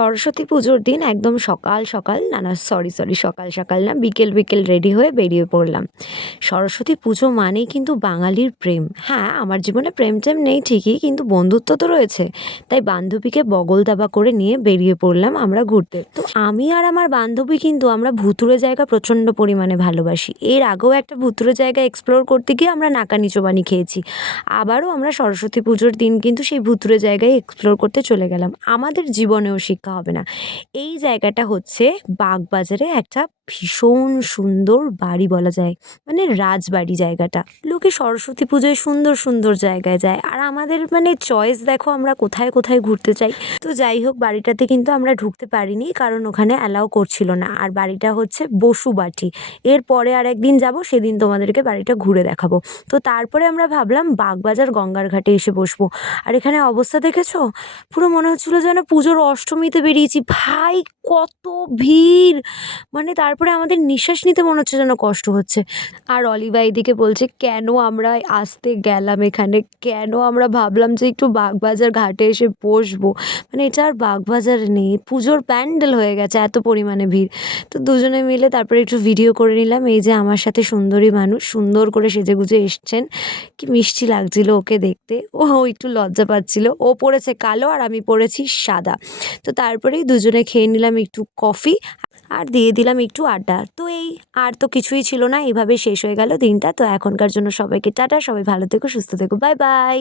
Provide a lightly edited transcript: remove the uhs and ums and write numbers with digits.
সরস্বতী পুজোর দিন একদম সকাল সকাল না সরি সকাল সকাল না বিকেল বিকেল রেডি হয়ে বেরিয়ে পড়লাম। সরস্বতী পুজো মানেই কিন্তু বাঙালির প্রেম। হ্যাঁ, আমার জীবনে প্রেম টেম নেই ঠিকই, কিন্তু বন্ধুত্ব তো রয়েছে। তাই বান্ধবীকে বগল দাবা করে নিয়ে বেরিয়ে পড়লাম আমরা ঘুরতে। তো আমি আর আমার বান্ধবী কিন্তু আমরা ভুতুড়ে জায়গা প্রচণ্ড পরিমাণে ভালোবাসি। এর আগেও একটা ভুতুড়ে জায়গা এক্সপ্লোর করতে গিয়ে আমরা নাকানি চোবানি খেয়েছি। আবারও আমরা সরস্বতী পুজোর দিন কিন্তু সেই ভুতুড়ে জায়গায় এক্সপ্লোর করতে চলে গেলাম। আমাদের জীবনেও শিক্ষা হবে না। এই জায়গাটা হচ্ছে বাগবাজারে একটা ভীষণ সুন্দর বাড়ি বলা যায়। মানে রাজবাড়ি জায়গাটা। লোকে সরস্বতী পুজোয় সুন্দর সুন্দর জায়গায় যায়। আর আমাদের মানে চয়েস দেখো আমরা কোথায় কোথায় ঘুরতে চাই। তো যাই হোক, বাড়িটাতে কিন্তু আমরা ঢুকতে পারিনি, কারণ ওখানে অ্যালাউ করছিল না। আর বাড়িটা হচ্ছে বসুবাটি। এরপরে আরেকদিন যাব, সেদিন তোমাদেরকে বাড়িটা ঘুরে দেখাবো। তো তারপরে আমরা ভাবলাম বাগবাজার গঙ্গার ঘাটে এসে বসবো। আর এখানে অবস্থা দেখেছো? পুরো মনে হচ্ছিল যেন পুজোর অষ্টমীতে বেরিয়েছি। ভাই, কত ভিড়! মানে তারপরে আমাদের নিঃশ্বাস নিতে মনে হচ্ছে যেন কষ্ট হচ্ছে। আর অলিভা এদিকে বলছে, কেন আমরা আসতে গেলাম এখানে? কেন আমরা ভাবলাম যে একটু বাগবাজার ঘাটে এসে বসবো? মানে এটা আর বাগবাজার নেই, পুজোর প্যান্ডেল হয়ে গেছে, এত পরিমাণে ভিড়। তো দুজনে মিলে তারপরে একটু ভিডিও করে নিলাম। এই যে আমার সাথে সুন্দরী মানুষ সুন্দর করে সেজেগুজে এসছেন। কি মিষ্টি লাগছিল ওকে দেখতে। ও একটু লজ্জা পাচ্ছিল। ও পড়েছে কালো আর আমি পড়েছি সাদা। তো তারপরেই দুজনে খেয়ে নিলাম একটু কফি আর দিয়ে দিলাম একটু আড্ডা। তো এই আর তো কিছুই ছিল না, এইভাবে শেষ হয়ে গেল দিনটা। তো এখনকার জন্য সবাইকে টাটা, সবাই ভালো থেকো, সুস্থ থেকো, বাই বাই।